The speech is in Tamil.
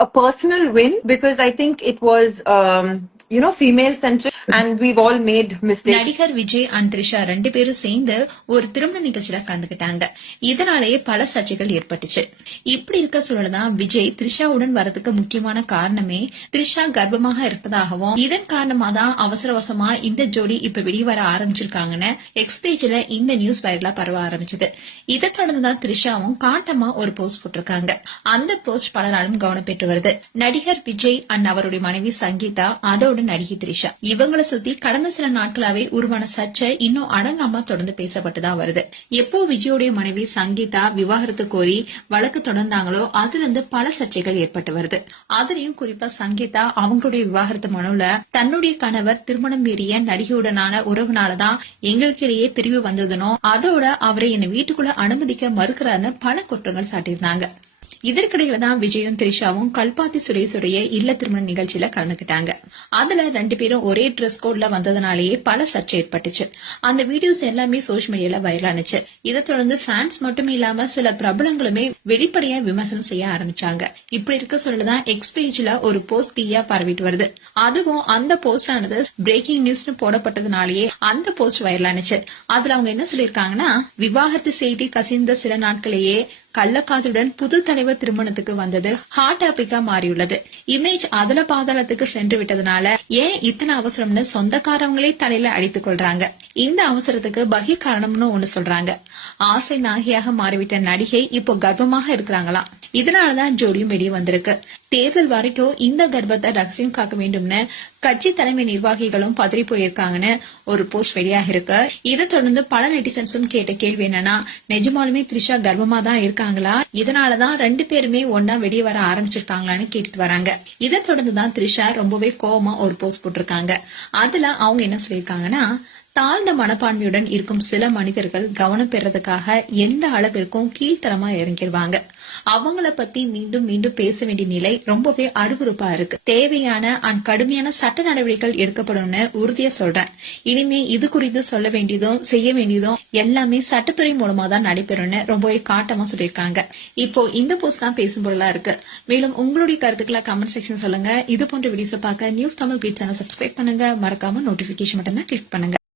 a personal win because I think it was, female centric and we've all made mistakes. நடிகர் விஜய் அண்ட் த்ரிஷா 2 பேரும் சேர்ந்து ஒரு திருமண நிகழ்ச்சியில கலந்துகிட்டாங்க. இதனாலேயே பல சர்ச்சைகள் ஏற்பட்டுச்சு. இப்படி இருக்க சூழல்தான் விஜய் த்ரிஷாவுடன் வரதுக்கு முக்கியமான காரணமே த்ரிஷா கர்ப்பமாக இருப்பதாகவும் இதன் காரணமா தான் அவசரவசமா இந்த ஜோடி இப்ப வெளியே வர ஆரம்பிச்சிருக்காங்கன்னு எக்ஸ் பேஜ்ல இந்த நியூஸ் வைரலா பரவ ஆரம்பிச்சது. இதை தொடர்ந்துதான் த்ரிஷாவும் காட்டமா ஒரு போஸ்ட் போட்டிருக்காங்க. அந்த போஸ்ட் பலராலும் கவனம் பெற்று வருது. நடிகர் விஜய் அண்ட் அவருடைய மனைவி சங்கீதா, அதோட நடிகை த்ரிஷா, இவங்களை சுத்தி கடந்த சில நாட்களாவே உருவான சர்ச்சை இன்னும் அடங்காம தொடர்ந்து பேசப்பட்டுதான் வருது. எப்போ விஜயோடைய மனைவி சங்கீதா விவாகரத்து கோரி வழக்கு தொடர்ந்தாங்களோ அதுல இருந்து பல சர்ச்சைகள் ஏற்பட்டு வருது. அதுலயும் குறிப்பா சங்கீதா அவங்களுடைய விவாகரத்து மனுல தன்னுடைய கணவர் திருமணம் மீறிய நடிகையுடனான உறவுனாலதான் எங்களுக்கு இடையே பிரிவு வந்ததுனோ அதோட அவரை என்ன வீட்டுக்குள்ள அனுமதிக்க மறுக்கிறாருன்னு பல குற்றங்கள் சாட்டியிருந்தாங்க. இதற்கிடையில தான் விஜயும் த்ரிஷாவும் கல்பாத்தி சுரேஷுடைய இல்ல திருமண நிகழ்ச்சியில கலந்துகிட்டாங்க. அதுல 2 பேரும் ஒரே டிரெஸ் கோட்ல வந்ததுனாலேயே பல சர்ச்சை ஏற்பட்டுச்சு. அந்த வீடியோஸ் எல்லாமே சோசியல் மீடியால வைரலானுச்சு. இதை தொடர்ந்து ஃபேன்ஸ் மட்டும் இல்லாம சில பிரபலங்களுமே வெளிப்படையா விமர்சனம் செய்ய ஆரம்பிச்சாங்க. இப்படி இருக்க சொல்லதான் எக்ஸ் பேஜ்ல ஒரு போஸ்ட் தீயா பரவிட்டு வருது. அதுவும் அந்த போஸ்ட் ஆனது பிரேக்கிங் நியூஸ்னு போடப்பட்டதுனாலேயே அந்த போஸ்ட் வைரலானுச்சு. அதுல அவங்க என்ன சொல்லிருக்காங்கன்னா, விவாகரத்து செய்தி கசிந்த சில நாட்களேயே கள்ளக்காதலுடன் புது தலைவர் திருமணத்துக்கு வந்தது ஹாட் டாபிக்கா மாறியுள்ளது. இமேஜ் அதல பாதாளத்துக்கு சென்று விட்டதுனால ஏன் இத்தனை அவசரம்னு சொந்தக்காரங்களே தலையில அடித்துக் கொள்றாங்க. இந்த அவசரத்துக்கு பகி காரணம்னு ஒண்ணு சொல்றாங்க. ஆசை நாகியாக மாறிவிட்ட நடிகை இப்போ கர்ப்பமாக இருக்கிறாங்களாம். இதனாலதான் ஜோடியும் வெளியே வந்திருக்கு. தேர்தல் வரைக்கும் இந்த கர்ப்பத்தை ரகசியம் காக்க வேண்டும்னு கட்சி தலைமை நிர்வாகிகளும் பதறி போயிருக்காங்கன்னு ஒரு போஸ்ட் வெளியாக இருக்கு. இதை தொடர்ந்து பல நெட்டிசன்ஸும் கேட்ட கேள்வி என்னன்னா, நிஜமாலுமே த்ரிஷா கர்ப்பமா தான் இருக்காங்களா, இதனாலதான் 2 பேருமே ஒன்னா வெளியே வர ஆரம்பிச்சிருக்காங்களான்னு கேட்டுட்டு வராங்க. இதை தொடர்ந்துதான் த்ரிஷா ரொம்பவே கோவமா ஒரு போஸ்ட் போட்டிருக்காங்க. அதுல அவங்க என்ன சொல்லிருக்காங்கன்னா, தாழ்ந்த மனப்பான்மையுடன் இருக்கும் சில மனிதர்கள் கவனம் பெறதுக்காக எந்த அளவிற்கும் கீழ்த்தரமா இறங்கிடுவாங்க. அவங்கள பத்தி மீண்டும் மீண்டும் பேச வேண்டிய நிலை ரொம்பவே அருவருப்பா இருக்கு. தேவையான கடுமையான சட்ட நடவடிக்கைகள் எடுக்கப்படும்னு உறுதியா சொல்றேன். இனிமே இது குறித்து சொல்ல வேண்டியதும் செய்ய வேண்டியதும் எல்லாமே சட்டத்துறை மூலமா தான் நடைபெறும்னு ரொம்பவே காட்டமா சொல்லியிருக்காங்க. இப்போ இந்த போஸ்ட் தான் பேசும் பொருளா இருக்கு. மேலும் உங்களுடைய கருத்துக்களை கமெண்ட் செக்ஷன் சொல்லுங்க. இது போன்ற வீடியோஸ் பார்க்க news Tamil beat channel subscribe பண்ணுங்க. மறக்காம நோட்டிபிகேஷன் பட்டனை கிளிக் பண்ணுங்க.